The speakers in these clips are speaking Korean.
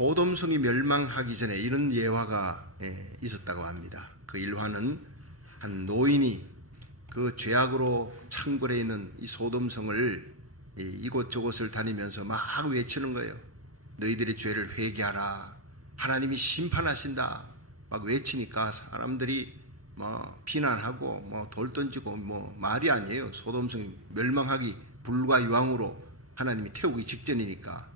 소돔성이 멸망하기 전에 이런 예화가 있었다고 합니다. 그 일화는 한 노인이 그 죄악으로 창궐해 있는 이 소돔성을 이곳저곳을 다니면서 막 외치는 거예요. 너희들의 죄를 회개하라. 하나님이 심판하신다. 막 외치니까 사람들이 뭐 비난하고 뭐 돌 던지고 뭐 말이 아니에요. 소돔성 멸망하기 불가유황으로 하나님이 태우기 직전이니까.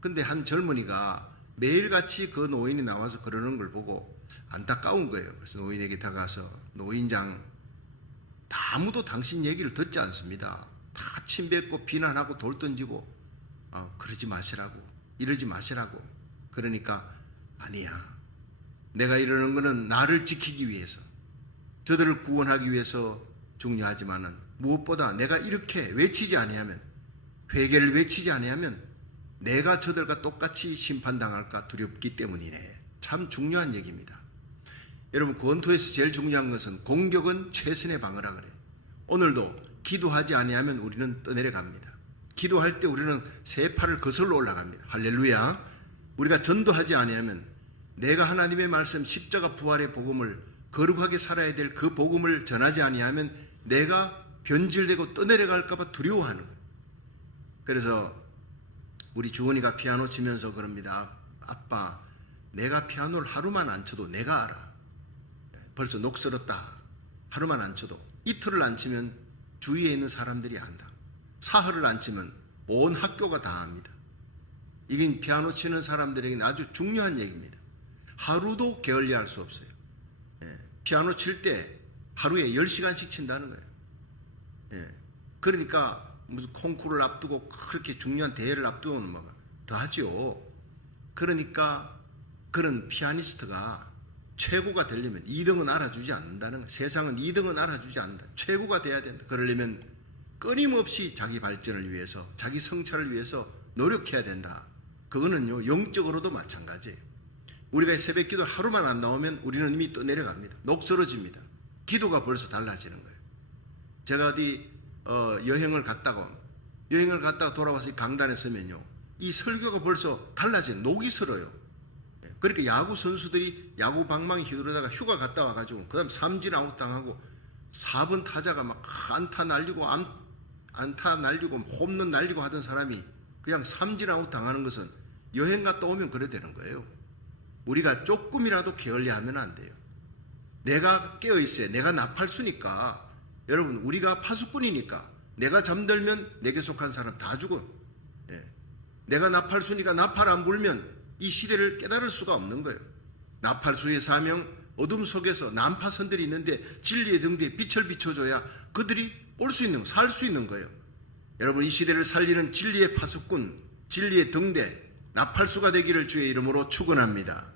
근데 한 젊은이가 매일같이 그 노인이 나와서 그러는 걸 보고 안타까운 거예요. 그래서 노인에게 다가가서 노인장, 아무도 당신 얘기를 듣지 않습니다. 다 침뱉고 비난하고 돌 던지고 그러지 마시라고, 이러지 마시라고. 그러니까 아니야. 내가 이러는 거는 나를 지키기 위해서, 저들을 구원하기 위해서 중요하지만은 무엇보다 내가 이렇게 외치지 아니하면, 회개를 외치지 아니하면 내가 저들과 똑같이 심판당할까 두렵기 때문이네. 참 중요한 얘기입니다. 여러분, 권투에서 제일 중요한 것은 공격은 최선의 방어라 그래요. 오늘도 기도하지 아니하면 우리는 떠내려갑니다. 기도할 때 우리는 새 팔을 거슬러 올라갑니다. 할렐루야. 우리가 전도하지 아니하면, 내가 하나님의 말씀 십자가 부활의 복음을 거룩하게 살아야 될 그 복음을 전하지 아니하면 내가 변질되고 떠내려갈까 봐 두려워하는 거예요. 그래서 우리 주원이가 피아노 치면서 그럽니다. 아빠, 내가 피아노를 하루만 안 쳐도 내가 알아. 벌써 녹슬었다. 하루만 안 쳐도. 이틀을 안 치면 주위에 있는 사람들이 안다. 사흘을 안 치면 온 학교가 다 압니다. 이게 피아노 치는 사람들에게는 아주 중요한 얘기입니다. 하루도 게을리할 수 없어요. 피아노 칠 때 하루에 10시간씩 친다는 거예요. 그러니까 무슨 콩쿠르를 앞두고 그렇게 중요한 대회를 앞두고는 뭐 더 하죠. 그러니까 그런 피아니스트가 최고가 되려면 2등은 알아주지 않는다는 거예요. 세상은 2등은 알아주지 않는다. 최고가 돼야 된다. 그러려면 끊임없이 자기 발전을 위해서, 자기 성찰을 위해서 노력해야 된다. 그거는요, 영적으로도 마찬가지예요. 우리가 새벽 기도 하루만 안 나오면 우리는 이미 떠내려갑니다. 녹슬어집니다. 기도가 벌써 달라지는 거예요. 제가 어디 여행을 갔다가 돌아와서 이 강단에 서면요, 이 설교가 벌써 달라지는, 녹이 슬어요. 그러니까 야구 선수들이 야구 방망이 휘두르다가 휴가 갔다 와가지고 그 다음 삼진 아웃 당하고 4번 타자가 막 안타 날리고 홈런 날리고 하던 사람이 그냥 삼진 아웃 당하는 것은 여행 갔다 오면 그래 되는 거예요. 우리가 조금이라도 게을리하면 안 돼요. 내가 깨어있어야, 내가 나팔수니까. 여러분, 우리가 파수꾼이니까 내가 잠들면 내게 속한 사람 다 죽어. 내가 나팔수니까 나팔 안 불면 이 시대를 깨달을 수가 없는 거예요. 나팔수의 사명, 어둠 속에서 난파선들이 있는데 진리의 등대에 빛을 비춰줘야 그들이 올 수 있는, 살 수 있는 거예요. 여러분, 이 시대를 살리는 진리의 파수꾼, 진리의 등대, 나팔수가 되기를 주의 이름으로 축원합니다.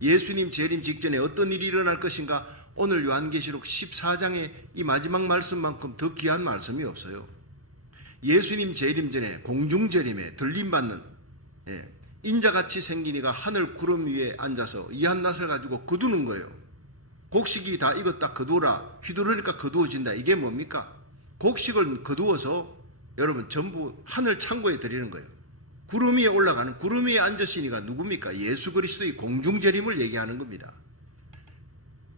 예수님 재림 직전에 어떤 일이 일어날 것인가? 오늘 요한계시록 14장의 이 마지막 말씀만큼 더 귀한 말씀이 없어요. 예수님 재림 전에 공중재림에 들림받는 인자같이 생긴 이가 하늘 구름 위에 앉아서 이 한낫을 가지고 거두는 거예요. 곡식이 다 익었다 거두어라. 휘두르니까 거두어진다. 이게 뭡니까? 곡식을 거두어서 여러분 전부 하늘 창고에 드리는 거예요. 구름 위에 올라가는, 구름 위에 앉으시니가 누굽니까? 예수 그리스도의 공중재림을 얘기하는 겁니다.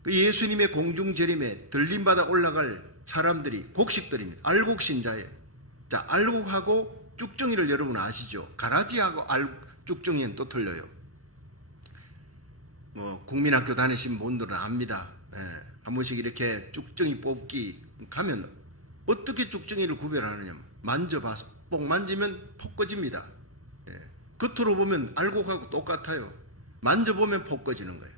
그 예수님의 공중재림에 들림받아 올라갈 사람들이 곡식들입니다. 알곡신자예요. 자, 알곡하고 쭉정이를 여러분 아시죠? 가라지하고 쭉정이는 또 틀려요. 뭐 국민학교 다니신 분들은 압니다. 한 번씩 이렇게 쭉정이 뽑기 가면 어떻게 쭉정이를 구별하느냐? 만져봐, 꼭 만지면 폭 꺼집니다. 겉으로 보면 알곡하고 똑같아요. 만져보면 폭 꺼지는 거예요.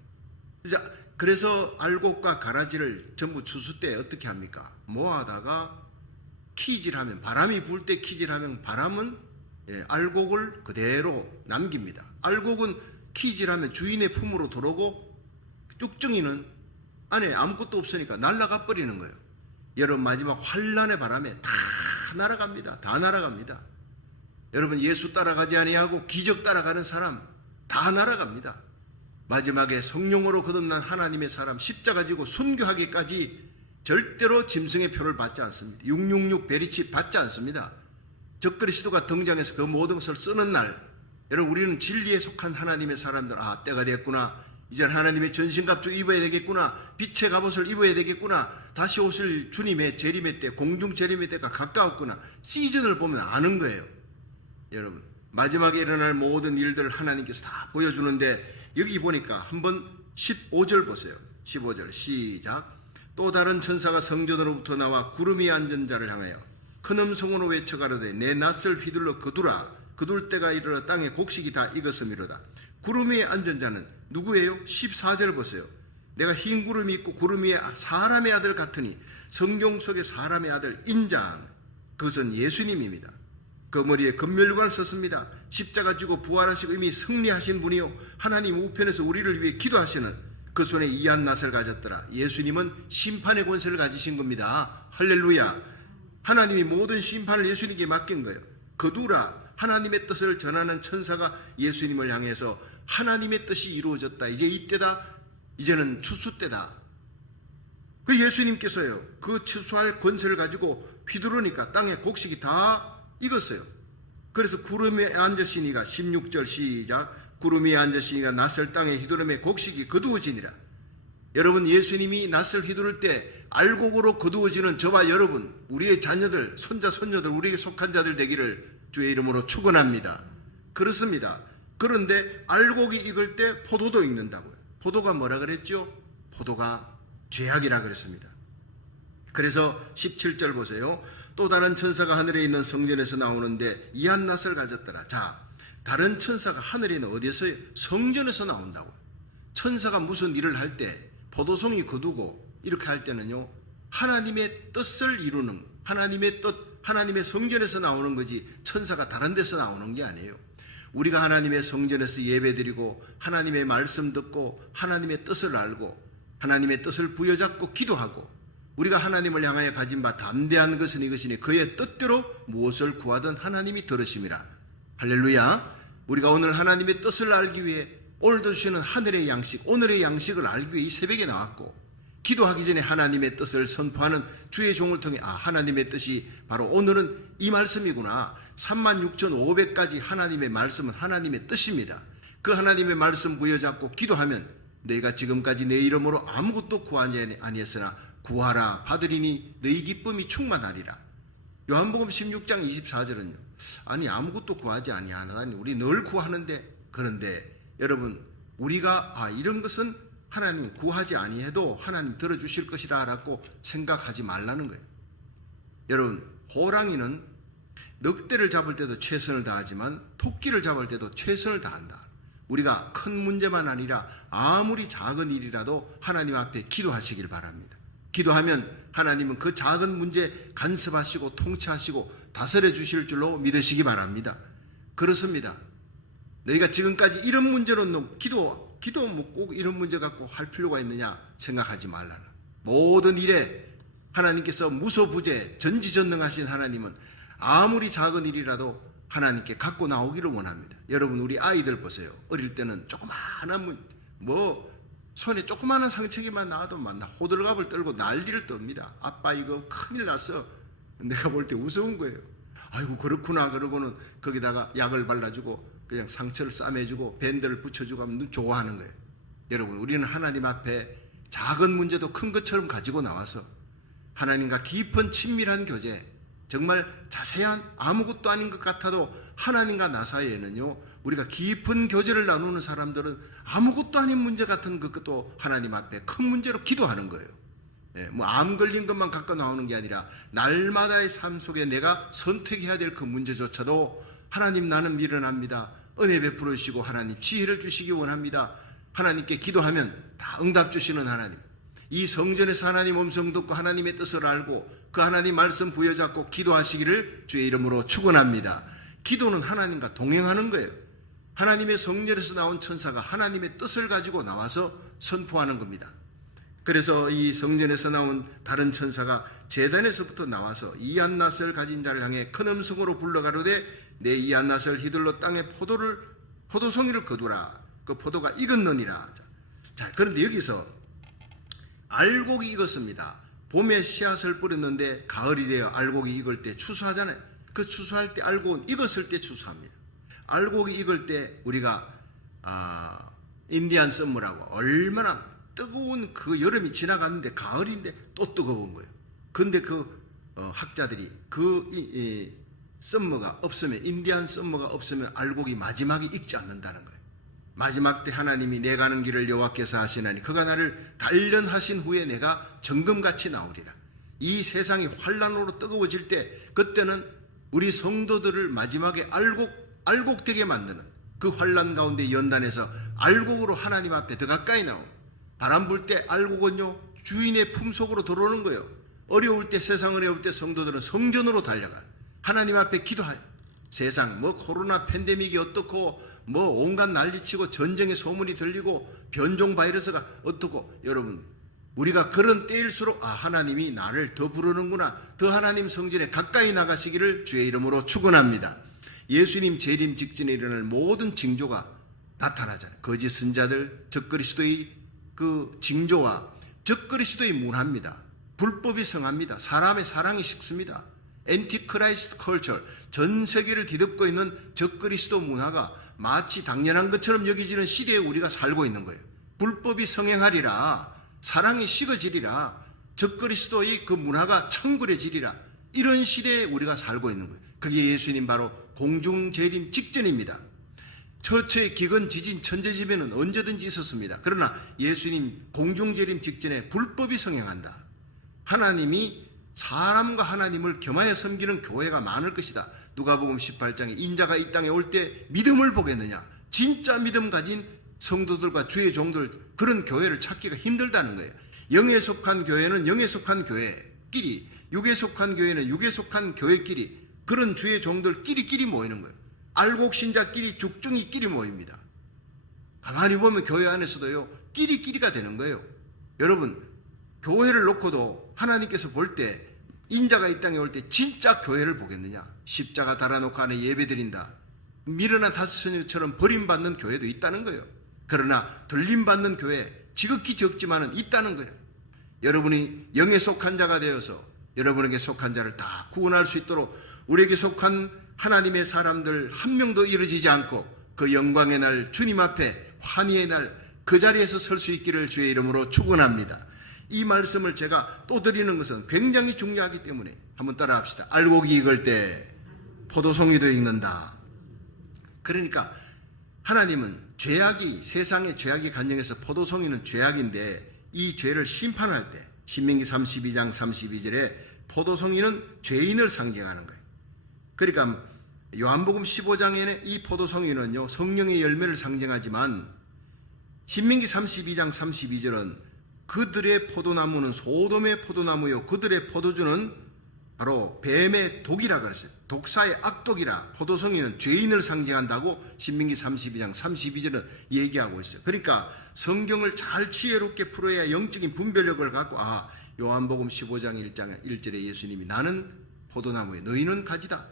그래서 알곡과 가라지를 전부 추수 때 어떻게 합니까? 모아다가 키질하면, 바람이 불 때 키질하면 바람은 알곡을 그대로 남깁니다. 알곡은 키질하면 주인의 품으로 들어오고 쭉정이는 안에 아무것도 없으니까 날아가 버리는 거예요. 여러분, 마지막 환란의 바람에 다 날아갑니다. 다 날아갑니다. 여러분, 예수 따라가지 아니하고 기적 따라가는 사람 다 날아갑니다. 마지막에 성령으로 거듭난 하나님의 사람 십자가 지고 순교하기까지 절대로 짐승의 표를 받지 않습니다. 666 베리치 받지 않습니다. 적그리스도가 등장해서 그 모든 것을 쓰는 날 여러분, 우리는 진리에 속한 하나님의 사람들, 아, 때가 됐구나, 이제 하나님의 전신갑주 입어야 되겠구나, 빛의 갑옷을 입어야 되겠구나, 다시 오실 주님의 재림의 때, 공중 재림의 때가 가까웠구나, 시즌을 보면 아는 거예요. 여러분, 마지막에 일어날 모든 일들을 하나님께서 다 보여주는데, 여기 보니까 한번 15절 보세요. 15절 시작. 또 다른 천사가 성전으로부터 나와 구름 위에 앉은 자를 향하여 큰 음성으로 외쳐 가로되 내 낫을 휘둘러 거두라. 거둘 때가 이르러 땅에 곡식이 다 익었음이로다. 구름 위에 앉은 자는 누구예요? 14절 보세요. 내가 흰 구름이 있고 구름 위에 사람의 아들 같으니 성경 속의 사람의 아들 인장, 그것은 예수님입니다. 그 머리에 금멸관을 썼습니다. 십자가 지고 부활하시고 이미 승리하신 분이요 하나님 우편에서 우리를 위해 기도하시는 그 손에 이한 낫을 가졌더라. 예수님은 심판의 권세를 가지신 겁니다. 할렐루야. 하나님이 모든 심판을 예수님께 맡긴 거예요. 거두라. 하나님의 뜻을 전하는 천사가 예수님을 향해서 하나님의 뜻이 이루어졌다. 이제 이때다. 이제는 추수 때다. 그 예수님께서요, 그 추수할 권세를 가지고 휘두르니까 땅에 곡식이 다 익었어요. 그래서 구름에 앉으시니가 16절 시작. 구름 위에 앉으시니가 낫을 땅에 휘두르며 곡식이 거두어지니라. 여러분, 예수님이 낫을 휘두를 때 알곡으로 거두어지는 저와 여러분, 우리의 자녀들, 손자, 손녀들, 우리에게 속한 자들 되기를 주의 이름으로 축원합니다. 그렇습니다. 그런데 알곡이 익을 때 포도도 익는다고요. 포도가 뭐라 그랬죠? 포도가 죄악이라 그랬습니다. 그래서 17절 보세요. 또 다른 천사가 하늘에 있는 성전에서 나오는데 이한 낫을 가졌더라. 자, 다른 천사가 하늘에 있는 어디에서요? 성전에서 나온다고요. 천사가 무슨 일을 할 때, 포도송이 거두고 이렇게 할 때는요, 하나님의 뜻을 이루는, 하나님의 뜻, 하나님의 성전에서 나오는 거지 천사가 다른 데서 나오는 게 아니에요. 우리가 하나님의 성전에서 예배드리고 하나님의 말씀 듣고 하나님의 뜻을 알고 하나님의 뜻을 부여잡고 기도하고 우리가 하나님을 향하여 가진 바 담대한 것은 이것이니 그의 뜻대로 무엇을 구하든 하나님이 들으심이라. 할렐루야. 우리가 오늘 하나님의 뜻을 알기 위해 오늘도 주시는 하늘의 양식, 오늘의 양식을 알기 위해 이 새벽에 나왔고, 기도하기 전에 하나님의 뜻을 선포하는 주의 종을 통해 하나님의 뜻이 바로 오늘은 이 말씀이구나. 36,500가지 하나님의 말씀은 하나님의 뜻입니다. 그 하나님의 말씀 부여잡고 기도하면 너희가 지금까지 내 이름으로 아무것도 구하지 아니했으나 구하라 받으리니 너희 기쁨이 충만하리라. 요한복음 16장 24절은요. 아니 아무것도 구하지 아니하나니 우리 늘 구하는데, 그런데 여러분 우리가 이런 것은 하나님 구하지 아니해도 하나님 들어주실 것이라 라고 생각하지 말라는 거예요. 여러분, 호랑이는 늑대를 잡을 때도 최선을 다하지만 토끼를 잡을 때도 최선을 다한다. 우리가 큰 문제만 아니라 아무리 작은 일이라도 하나님 앞에 기도하시길 바랍니다. 기도하면 하나님은 그 작은 문제 간섭하시고 통치하시고 다스려 주실 줄로 믿으시기 바랍니다. 그렇습니다. 너희가 지금까지 이런 문제로 기도 뭐 꼭 이런 문제 갖고 할 필요가 있느냐 생각하지 말라는. 모든 일에 하나님께서 무소부재 전지전능하신 하나님은 아무리 작은 일이라도 하나님께 갖고 나오기를 원합니다. 여러분 우리 아이들 보세요. 어릴 때는 조그마한 손에 조그마한 상처기만 나와도 막 호들갑을 떨고 난리를 떱니다. 아빠 이거 큰일 났어. 내가 볼 때 무서운 거예요. 아이고 그렇구나 그러고는 거기다가 약을 발라주고 그냥 상처를 싸매주고 밴드를 붙여주고 하면 좋아하는 거예요. 여러분 우리는 하나님 앞에 작은 문제도 큰 것처럼 가지고 나와서 하나님과 깊은 친밀한 교제, 정말 자세한 아무것도 아닌 것 같아도 하나님과 나 사이에는요, 우리가 깊은 교제를 나누는 사람들은 아무것도 아닌 문제 같은 것도 하나님 앞에 큰 문제로 기도하는 거예요. 암 걸린 것만 갖고 나오는 게 아니라 날마다의 삶 속에 내가 선택해야 될 그 문제조차도 하나님 나는 미련합니다. 은혜 베풀어 주시고 하나님 지혜를 주시기 원합니다. 하나님께 기도하면 다 응답 주시는 하나님. 이 성전에서 하나님 음성 듣고 하나님의 뜻을 알고 그 하나님 말씀 부여잡고 기도하시기를 주의 이름으로 축원합니다. 기도는 하나님과 동행하는 거예요. 하나님의 성전에서 나온 천사가 하나님의 뜻을 가지고 나와서 선포하는 겁니다. 그래서 이 성전에서 나온 다른 천사가 제단에서부터 나와서 이한낫을 가진 자를 향해 큰 음성으로 불러가로되 내 이한낫을 휘둘러 땅에 포도송이를 거두라. 그 포도가 익었느니라. 자, 그런데 여기서 알곡이 익었습니다. 봄에 씨앗을 뿌렸는데 가을이 되어 알곡이 익을 때 추수하잖아요. 그 추수할 때 알곡은 익었을 때 추수합니다. 알곡이 익을 때 우리가 인디안 썸머라고 얼마나 뜨거운 그 여름이 지나갔는데 가을인데 또 뜨거운 거예요. 근데 학자들이 썸머가 없으면, 인디안 썸머가 없으면 알곡이 마지막에 익지 않는다는 거예요. 마지막 때 하나님이 내 가는 길을 여호와께서 하시나니 그가 나를 단련하신 후에 내가 정금같이 나오리라. 이 세상이 환란으로 뜨거워질 때, 그때는 우리 성도들을 마지막에 알곡되게 만드는 그 환란 가운데 연단해서 알곡으로 하나님 앞에 더 가까이 나옵니다. 바람 불 때 알곡은요 주인의 품속으로 들어오는 거예요. 어려울 때, 세상 어려울 때 성도들은 성전으로 달려가 하나님 앞에 기도해요. 세상 코로나 팬데믹이 어떻고 온갖 난리치고 전쟁의 소문이 들리고 변종 바이러스가 어떻고, 여러분 우리가 그런 때일수록 하나님이 나를 더 부르는구나, 더 하나님 성전에 가까이 나가시기를 주의 이름으로 축원합니다. 예수님 재림 직전에 일어날 모든 징조가 나타나잖아요. 거짓 선자들, 적그리스도의 그 징조와 적그리스도의 문화입니다. 불법이 성합니다. 사람의 사랑이 식습니다. 엔티크라이스트 컬처, 전 세계를 뒤덮고 있는 적그리스도 문화가 마치 당연한 것처럼 여겨지는 시대에 우리가 살고 있는 거예요. 불법이 성행하리라, 사랑이 식어지리라, 적그리스도의 그 문화가 창굴해지리라, 이런 시대에 우리가 살고 있는 거예요. 그게 예수님 바로 공중재림 직전입니다. 처처의 기근, 지진, 천재지변은 언제든지 있었습니다. 그러나 예수님 공중재림 직전에 불법이 성행한다. 하나님이 사람과 하나님을 겸하여 섬기는 교회가 많을 것이다. 누가복음 18장에 인자가 이 땅에 올 때 믿음을 보겠느냐, 진짜 믿음 가진 성도들과 주의 종들, 그런 교회를 찾기가 힘들다는 거예요. 영에 속한 교회는 영에 속한 교회끼리, 육에 속한 교회는 육에 속한 교회끼리, 그런 주의 종들끼리 모이는 거예요. 알곡신자끼리, 죽중이끼리 모입니다. 가만히 보면 교회 안에서도요 끼리가 되는 거예요. 여러분, 교회를 놓고도 하나님께서 볼 때, 인자가 이 땅에 올 때 진짜 교회를 보겠느냐, 십자가 달아놓고 안에 예배드린다, 미련한 다스처럼 버림받는 교회도 있다는 거예요. 그러나 들림받는 교회 지극히 적지만은 있다는 거예요. 여러분이 영에 속한 자가 되어서 여러분에게 속한 자를 다 구원할 수 있도록 우리에게 속한 하나님의 사람들 한 명도 이루어지지 않고 그 영광의 날, 주님 앞에 환희의 날, 그 자리에서 설 수 있기를 주의 이름으로 축원합니다. 이 말씀을 제가 또 드리는 것은 굉장히 중요하기 때문에 한번 따라 합시다. 알곡이 익을 때 포도송이도 익는다. 그러니까 하나님은 죄악이, 세상의 죄악이 간영해서 포도송이는 죄악인데, 이 죄를 심판할 때 신명기 32장 32절에 포도송이는 죄인을 상징하는 거예요. 그러니까 요한복음 15장에는 이 포도송이는요 성령의 열매를 상징하지만, 신명기 32장 32절은 그들의 포도나무는 소돔의 포도나무요 그들의 포도주는 바로 뱀의 독이라 그랬어요. 독사의 악독이라. 포도송이는 죄인을 상징한다고 신명기 32장 32절은 얘기하고 있어요. 그러니까 성경을 잘 지혜롭게 풀어야 영적인 분별력을 갖고, 요한복음 15장 1절에 예수님이 나는 포도나무에 너희는 가지다.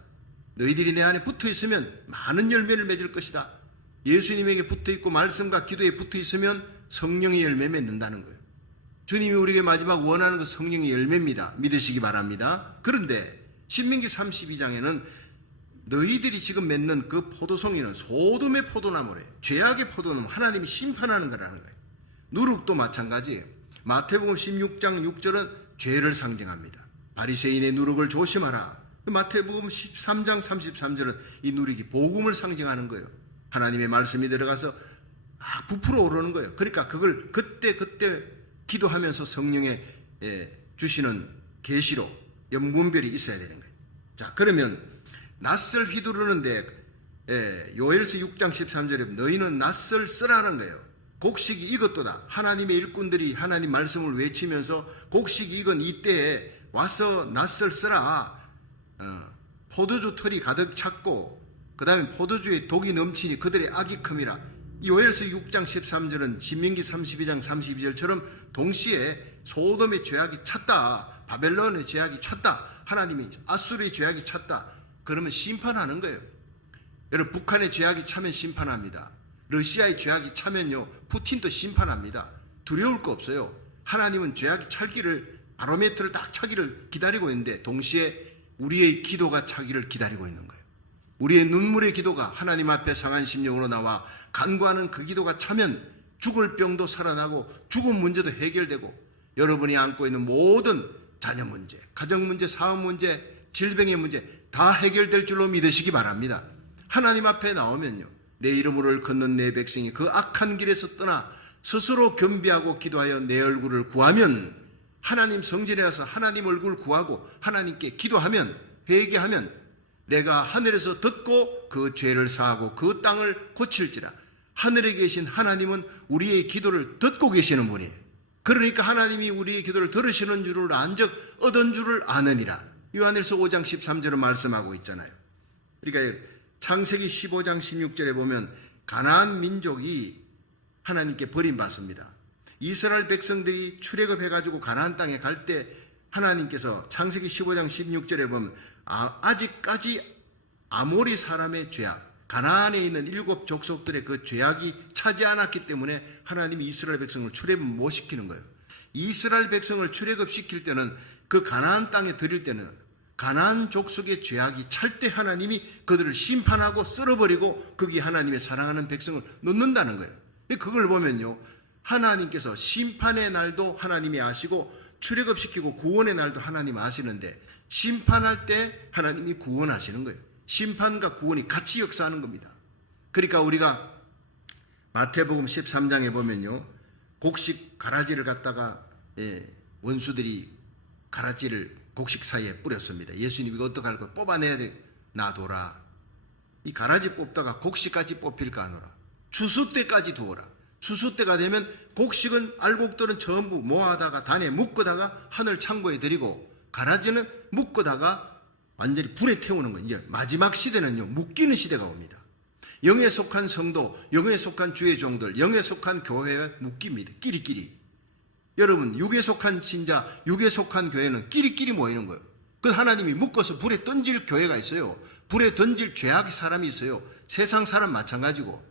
너희들이 내 안에 붙어 있으면 많은 열매를 맺을 것이다. 예수님에게 붙어 있고 말씀과 기도에 붙어 있으면 성령의 열매 맺는다는 거예요. 주님이 우리에게 마지막 원하는 그 성령의 열매입니다. 믿으시기 바랍니다. 그런데 신명기 32장에는 너희들이 지금 맺는 그 포도송이는 소돔의 포도나무래요. 죄악의 포도나무, 하나님이 심판하는 거라는 거예요. 누룩도 마찬가지예요. 마태복음 16장 6절은 죄를 상징합니다. 바리새인의 누룩을 조심하라. 마태복음 13장 33절은 이 누룩이 복음을 상징하는 거예요. 하나님의 말씀이 들어가서 부풀어 오르는 거예요. 그러니까 그걸 그때 기도하면서 성령의 주시는 계시로 연분별이 있어야 되는 거예요. 자, 그러면 낯을 휘두르는데 요엘서 6장 13절에 너희는 낯을 쓰라는 거예요. 곡식이 익었도다. 하나님의 일꾼들이 하나님 말씀을 외치면서 곡식이 익은 이때에 와서 낯을 쓰라. 포도주 털이 가득 찼고 그 다음에 포도주에 독이 넘치니 그들의 악이 큼이라. 요엘서 6장 13절은 신명기 32장 32절처럼 동시에 소돔의 죄악이 찼다, 바벨론의 죄악이 찼다, 하나님이 아수르의 죄악이 찼다, 그러면 심판하는 거예요. 여러분, 북한의 죄악이 차면 심판합니다. 러시아의 죄악이 차면요 푸틴도 심판합니다. 두려울 거 없어요. 하나님은 죄악이 찰기를, 바로메트를 딱 차기를 기다리고 있는데 동시에 우리의 기도가 차기를 기다리고 있는 거예요. 우리의 눈물의 기도가 하나님 앞에 상한 심령으로 나와 간구하는 그 기도가 차면 죽을 병도 살아나고 죽은 문제도 해결되고 여러분이 안고 있는 모든 자녀 문제, 가정 문제, 사업 문제, 질병의 문제 다 해결될 줄로 믿으시기 바랍니다. 하나님 앞에 나오면요, 내 이름으로 걷는 내 백성이 그 악한 길에서 떠나 스스로 겸비하고 기도하여 내 얼굴을 구하면, 하나님 성전에 와서 하나님 얼굴을 구하고 하나님께 기도하면, 회개하면 내가 하늘에서 듣고 그 죄를 사하고 그 땅을 고칠지라. 하늘에 계신 하나님은 우리의 기도를 듣고 계시는 분이에요. 그러니까 하나님이 우리의 기도를 들으시는 줄을 안즉 얻은 줄을 아느니라. 요한일서 5장 13절을 말씀하고 있잖아요. 그러니까 창세기 15장 16절에 보면 가나안 민족이 하나님께 버림받습니다. 이스라엘 백성들이 출애굽해가지고 가나안 땅에 갈 때 하나님께서 창세기 15장 16절에 보면 아직까지 아모리 사람의 죄악, 가나안에 있는 7 족속들의 그 죄악이 차지 않았기 때문에 하나님이 이스라엘 백성을 출애굽 못 시키는 거예요. 이스라엘 백성을 출애굽시킬 때는, 그 가나안 땅에 들일 때는 가나안 족속의 죄악이 찰 때 하나님이 그들을 심판하고 썰어버리고 거기 하나님의 사랑하는 백성을 넣는다는 거예요. 그걸 보면요, 하나님께서 심판의 날도 하나님이 아시고 출애굽시키고 구원의 날도 하나님 아시는데, 심판할 때 하나님이 구원하시는 거예요. 심판과 구원이 같이 역사하는 겁니다. 그러니까 우리가 마태복음 13장에 보면요, 곡식 가라지를 갖다가 원수들이 가라지를 곡식 사이에 뿌렸습니다. 예수님이 어떻게 할 거야? 뽑아내야 돼. 놔둬라. 이 가라지 뽑다가 곡식까지 뽑힐까 하노라. 추수 때까지 두어라. 추수 때가 되면 곡식은 알곡들은 전부 모아다가 단에 묶어다가 하늘 창고에 들이고, 가라지는 묶어다가 완전히 불에 태우는 거예요. 이제 마지막 시대는요, 묶이는 시대가 옵니다. 영에 속한 성도, 영에 속한 주의 종들, 영에 속한 교회에 묶입니다. 끼리끼리. 여러분, 육에 속한 신자, 육에 속한 교회는 끼리끼리 모이는 거예요. 그 하나님이 묶어서 불에 던질 교회가 있어요. 불에 던질 죄악의 사람이 있어요. 세상 사람 마찬가지고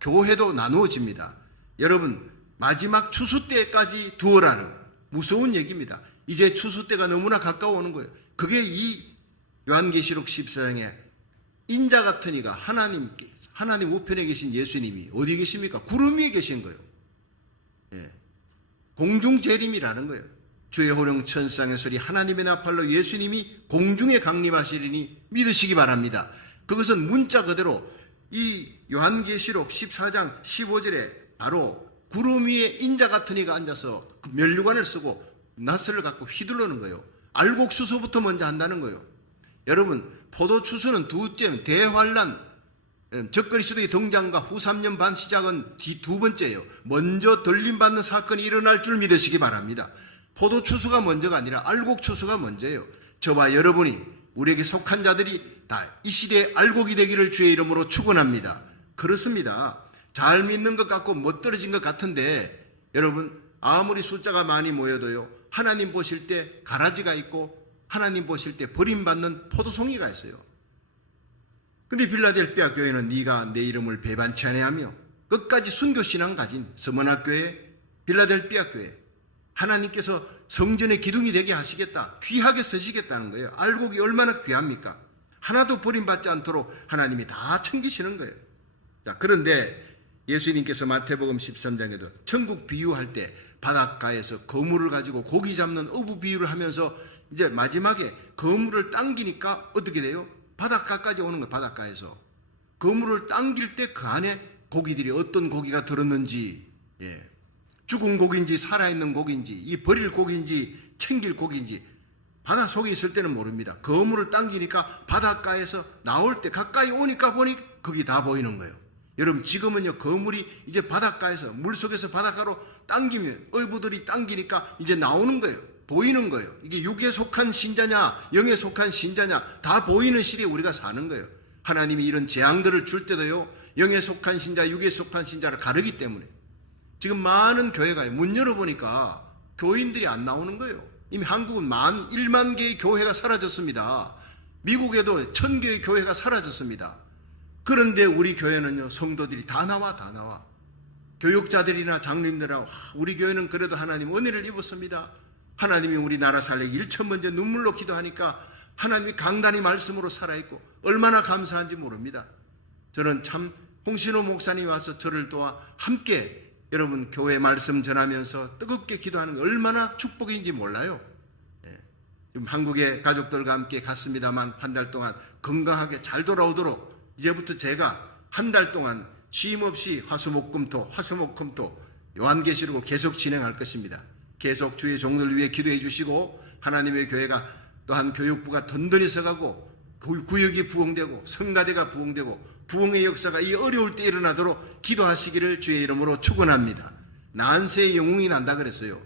교회도 나누어집니다. 여러분, 마지막 추수 때까지 두어라는 거예요. 무서운 얘기입니다. 이제 추수 때가 너무나 가까워 오는 거예요. 그게 이 요한계시록 14장에 인자 같은 이가 하나님 우편에 계신 예수님이 어디 계십니까? 구름 위에 계신 거예요. 공중재림이라는 거예요. 주의 호령 천상의 소리 하나님의 나팔로 예수님이 공중에 강림하시리니 믿으시기 바랍니다. 그것은 문자 그대로 이 요한계시록 14장 15절에 바로 구름 위에 인자 같은 이가 앉아서 그 면류관을 쓰고 낫을 갖고 휘두르는 거예요. 알곡수수부터 먼저 한다는 거예요. 여러분, 포도추수는 두째, 대환란, 적그리스도의 등장과 후 3년 반 시작은 두 번째예요. 먼저 들림받는 사건이 일어날 줄 믿으시기 바랍니다. 포도추수가 먼저가 아니라 알곡추수가 먼저예요. 저와 여러분이, 우리에게 속한 자들이 다 이 시대의 알곡이 되기를 주의 이름으로 축원합니다. 그렇습니다. 잘 믿는 것 같고 멋들어진 것 같은데, 여러분, 아무리 숫자가 많이 모여도요, 하나님 보실 때 가라지가 있고 하나님 보실 때 버림받는 포도송이가 있어요. 근데 빌라델피아 교회는 네가 내 이름을 배반치 아니하며 끝까지 순교신앙 가진 서머나 교회, 빌라델피아 교회, 하나님께서 성전의 기둥이 되게 하시겠다, 귀하게 쓰시겠다는 거예요. 알곡이 얼마나 귀합니까? 하나도 버림받지 않도록 하나님이 다 챙기시는 거예요. 자, 그런데 예수님께서 마태복음 13장에도 천국 비유할 때 바닷가에서 거물을 가지고 고기 잡는 어부 비유를 하면서 이제 마지막에 거물을 당기니까 어떻게 돼요? 바닷가까지 오는 거예요. 바닷가에서 거물을 당길 때 그 안에 고기들이 어떤 고기가 들었는지, 죽은 고기인지 살아있는 고기인지, 이 버릴 고기인지 챙길 고기인지 바다 속에 있을 때는 모릅니다. 거물을 당기니까 바닷가에서 나올 때 가까이 오니까 보니 거기 다 보이는 거예요. 여러분, 지금은요, 거물이 이제 바닷가에서, 물속에서 바닷가로 당기면 어부들이 당기니까 이제 나오는 거예요. 보이는 거예요. 이게 육에 속한 신자냐 영에 속한 신자냐 다 보이는 시대에 우리가 사는 거예요. 하나님이 이런 재앙들을 줄 때도요, 영에 속한 신자, 육에 속한 신자를 가르기 때문에. 지금 많은 교회가 문 열어보니까 교인들이 안 나오는 거예요. 이미 한국은 1만 개의 교회가 사라졌습니다. 미국에도 1000개의 교회가 사라졌습니다. 그런데 우리 교회는요, 성도들이 다 나와. 교육자들이나 장로님들하고, 우리 교회는 그래도 하나님 은혜를 입었습니다. 하나님이 우리 나라 살리기 1천 번째 눈물로 기도하니까 하나님이 강단이 말씀으로 살아있고 얼마나 감사한지 모릅니다. 저는 참 홍신호 목사님이 와서 저를 도와 함께 여러분 교회 말씀 전하면서 뜨겁게 기도하는 게 얼마나 축복인지 몰라요. 지금 한국의 가족들과 함께 갔습니다만 한 달 동안 건강하게 잘 돌아오도록 이제부터 제가 한 달 동안 쉼 없이 화수목금토 요한계시록을 계속 진행할 것입니다. 계속 주의 종들을 위해 기도해 주시고 하나님의 교회가 또한 교육부가 든든히 서가고 구역이 부흥되고 성가대가 부흥되고 부흥의 역사가 이 어려울 때 일어나도록 기도하시기를 주의 이름으로 축원합니다. 난세의 영웅이 난다 그랬어요.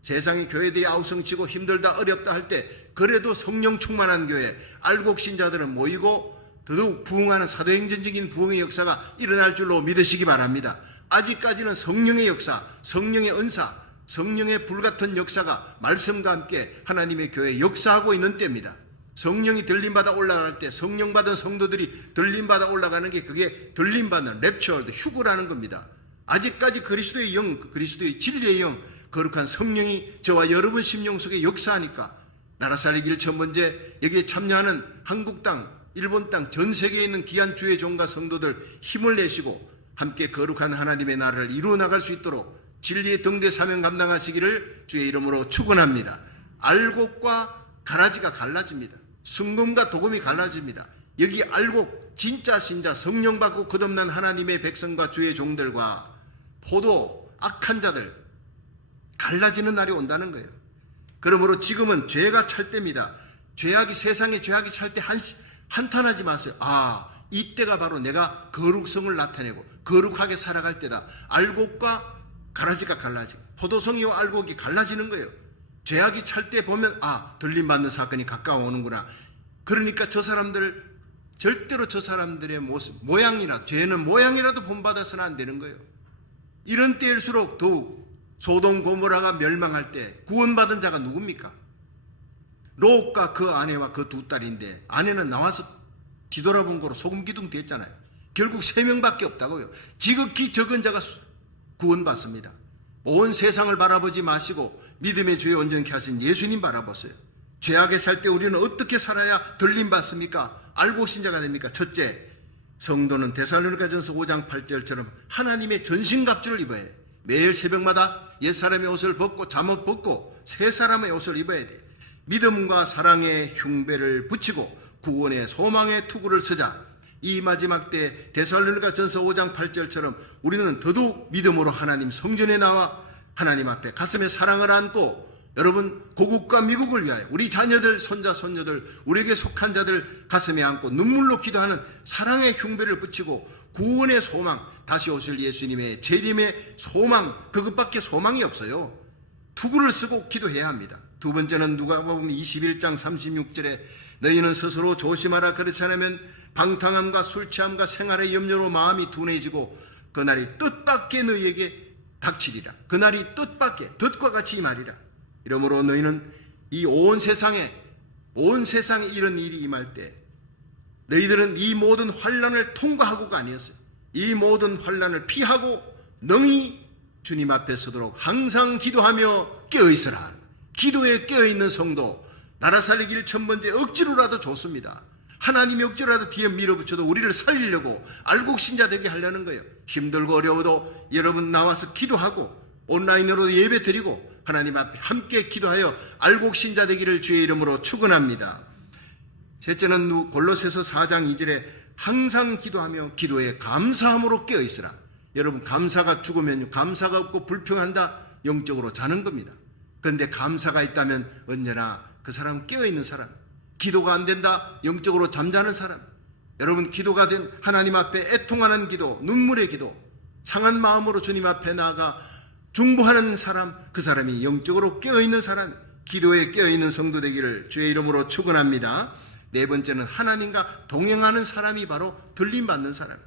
세상의 교회들이 아우성치고 힘들다 어렵다 할 때 그래도 성령 충만한 교회 알곡 신자들은 모이고 더더욱 부흥하는 사도행전적인 부흥의 역사가 일어날 줄로 믿으시기 바랍니다. 아직까지는 성령의 역사, 성령의 은사, 성령의 불같은 역사가 말씀과 함께 하나님의 교회에 역사하고 있는 때입니다. 성령이 들림받아 올라갈 때 성령 받은 성도들이 들림받아 올라가는 게 그게 들림받는 랩처, 휴거라는 겁니다. 아직까지 그리스도의 영, 그리스도의 진리의 영, 거룩한 성령이 저와 여러분 심령 속에 역사하니까 나라 살리기를 첫 번째 여기에 참여하는 한국 땅, 일본 땅, 전 세계에 있는 귀한 주의 종과 성도들 힘을 내시고 함께 거룩한 하나님의 나라를 이루어 나갈 수 있도록 진리의 등대 사명 감당하시기를 주의 이름으로 축원합니다. 알곡과 가라지가 갈라집니다. 순금과 도금이 갈라집니다. 여기 알곡 진짜 신자 성령 받고 거듭난 하나님의 백성과 주의 종들과 포도 악한 자들 갈라지는 날이 온다는 거예요. 그러므로 지금은 죄가 찰 때입니다. 세상에 죄악이 찰 때 한탄하지 마세요. 이때가 바로 내가 거룩성을 나타내고 거룩하게 살아갈 때다. 알곡과 가라지가 갈라지고 포도송이와 알곡이 갈라지는 거예요. 죄악이 찰 때 보면 들림받는 사건이 가까워 오는구나. 그러니까 저 사람들 절대로 저 사람들의 모습 죄는 모양이라도 본받아서는 안 되는 거예요. 이런 때일수록 더욱 소돔 고모라가 멸망할 때 구원받은 자가 누굽니까? 롯과 그 아내와 그 두 딸인데 아내는 나와서 뒤돌아본 거로 소금기둥 됐잖아요. 결국 3명밖에 없다고요. 지극히 적은 자가 구원받습니다. 온 세상을 바라보지 마시고 믿음의 주에 온전케 하신 예수님 바라보세요. 죄악에 살 때 우리는 어떻게 살아야 들림받습니까? 알곡 신자가 됩니까? 첫째, 성도는 데살로니가전서 5장 8절처럼 하나님의 전신갑주를 입어야 돼. 매일 새벽마다 옛사람의 옷을 벗고 잠옷 벗고 새 사람의 옷을 입어야 돼. 믿음과 사랑의 흉배를 붙이고 구원의 소망의 투구를 쓰자. 이 마지막 때 데살로니가전서 5장 8절처럼 우리는 더더욱 믿음으로 하나님 성전에 나와 하나님 앞에 가슴에 사랑을 안고 여러분 고국과 미국을 위하여 우리 자녀들 손자 손녀들 우리에게 속한 자들 가슴에 안고 눈물로 기도하는 사랑의 흉배를 붙이고 구원의 소망 다시 오실 예수님의 재림의 소망 그것밖에 소망이 없어요. 투구를 쓰고 기도해야 합니다. 두 번째는 누가복음 21장 36절에 너희는 스스로 조심하라 그렇지 않으면 방탕함과 술취함과 생활의 염려로 마음이 둔해지고 그날이 뜻밖의 너희에게 닥치리라. 그날이 뜻밖의 뜻과 같이 이 말이라. 이러므로 너희는 이 온 세상에 이런 일이 임할 때 너희들은 이 모든 환난을 통과하고가 아니었어요. 이 모든 환난을 피하고 능히 주님 앞에 서도록 항상 기도하며 깨어있으라. 기도에 깨어있는 성도 나라 살리기를 첫 번째 억지로라도 좋습니다. 하나님이 억지로라도 뒤에 밀어붙여도 우리를 살리려고 알곡 신자 되게 하려는 거예요. 힘들고 어려워도 여러분 나와서 기도하고 온라인으로 예배 드리고 하나님 앞에 함께 기도하여 알곡 신자 되기를 주의 이름으로 축원합니다. 셋째는 골로새서 4장 2절에 항상 기도하며 기도에 감사함으로 깨어있으라. 여러분 감사가 죽으면 감사가 없고 불평한다 영적으로 자는 겁니다. 그런데 감사가 있다면 언제나 그 사람 깨어있는 사람, 기도가 안 된다 영적으로 잠자는 사람, 여러분 기도가 된 하나님 앞에 애통하는 기도, 눈물의 기도, 상한 마음으로 주님 앞에 나아가 중보하는 사람, 그 사람이 영적으로 깨어있는 사람, 기도에 깨어있는 성도 되기를 주의 이름으로 축원합니다. 네 번째는 하나님과 동행하는 사람이 바로 들림받는 사람.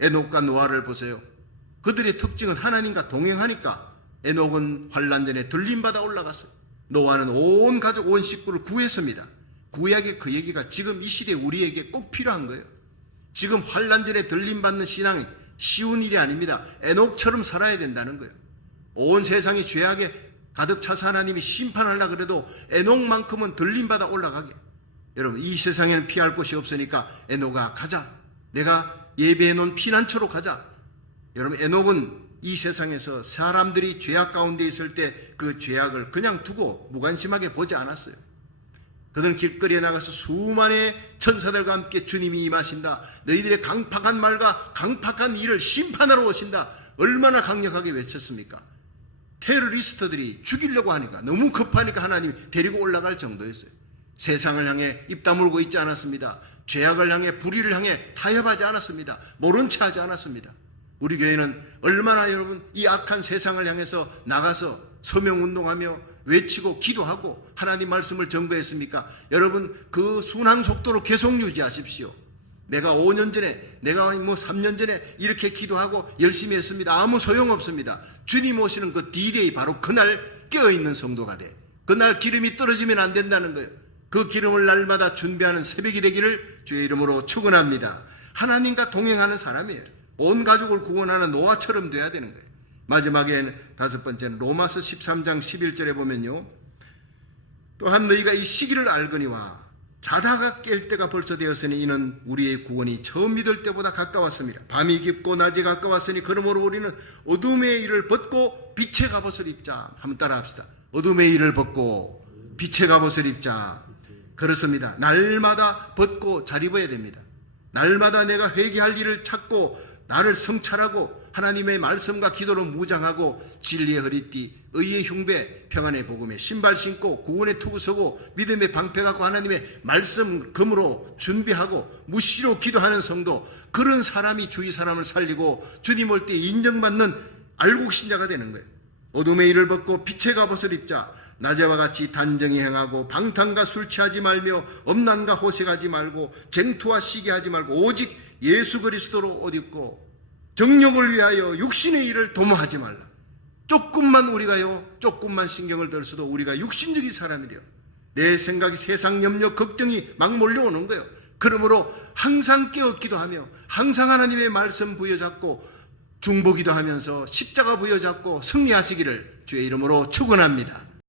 에녹과 노아를 보세요. 그들의 특징은 하나님과 동행하니까 에녹은 환난전에 들림받아 올라갔어요. 노아는 온 가족 온 식구를 구했습니다. 구약의 그 얘기가 지금 이 시대에 우리에게 꼭 필요한 거예요. 지금 환난전에 들림받는 신앙이 쉬운 일이 아닙니다. 에녹처럼 살아야 된다는 거예요. 온 세상이 죄악에 가득 차서 하나님이 심판하려고 그래도 에녹만큼은 들림받아 올라가게. 여러분, 이 세상에는 피할 곳이 없으니까 에녹아 가자. 내가 예배해 놓은 피난처로 가자. 여러분, 에녹은 이 세상에서 사람들이 죄악 가운데 있을 때 그 죄악을 그냥 두고 무관심하게 보지 않았어요. 그들은 길거리에 나가서 수많은 천사들과 함께 주님이 임하신다. 너희들의 강팍한 말과 강팍한 일을 심판하러 오신다. 얼마나 강력하게 외쳤습니까? 테러리스트들이 죽이려고 하니까, 너무 급하니까 하나님이 데리고 올라갈 정도였어요. 세상을 향해 입 다물고 있지 않았습니다. 죄악을 향해, 불의를 향해 타협하지 않았습니다. 모른 체 하지 않았습니다. 우리 교회는 얼마나 여러분 이 악한 세상을 향해서 나가서 서명운동하며 외치고 기도하고 하나님 말씀을 전거했습니까? 여러분, 그 순항 속도로 계속 유지하십시오. 내가 5년 전에, 내가 3년 전에 이렇게 기도하고 열심히 했습니다. 아무 소용없습니다. 주님 오시는 그 D-Day, 바로 그날 깨어있는 성도가 돼. 그날 기름이 떨어지면 안 된다는 거예요. 그 기름을 날마다 준비하는 새벽이 되기를 주의 이름으로 축원합니다. 하나님과 동행하는 사람이에요. 온 가족을 구원하는 노아처럼 돼야 되는 거예요. 마지막엔 5번째는 로마서 13장 11절에 보면요, 또한 너희가 이 시기를 알거니와 자다가 깰 때가 벌써 되었으니 이는 우리의 구원이 처음 믿을 때보다 가까웠습니다. 밤이 깊고 낮이 가까웠으니 그러므로 우리는 어둠의 일을 벗고 빛의 갑옷을 입자. 한번 따라 합시다. 어둠의 일을 벗고 빛의 갑옷을 입자. 그렇습니다. 날마다 벗고 잘 입어야 됩니다. 날마다 내가 회개할 일을 찾고 나를 성찰하고 하나님의 말씀과 기도로 무장하고 진리의 허리띠, 의의 흉배, 평안의 복음에 신발 신고 구원의 투구 서고 믿음의 방패 갖고 하나님의 말씀 금으로 준비하고 무시로 기도하는 성도, 그런 사람이 주위 사람을 살리고 주님 올 때 인정받는 알곡 신자가 되는 거예요. 어둠의 일을 벗고 빛의 갑옷을 입자. 낮에와 같이 단정히 행하고 방탕과 술 취하지 말며 엄난과 호색하지 말고 쟁투와 시기하지 말고 오직 예수 그리스도로 옷 입고 정욕을 위하여 육신의 일을 도모하지 말라. 조금만 조금만 신경을 들 수도 우리가 육신적인 사람이 돼요. 내 생각이 세상 염려 걱정이 막 몰려오는 거예요. 그러므로 항상 깨어 기도하며 항상 하나님의 말씀 부여잡고 중보기도 하면서 십자가 부여잡고 승리하시기를 주의 이름으로 축원합니다.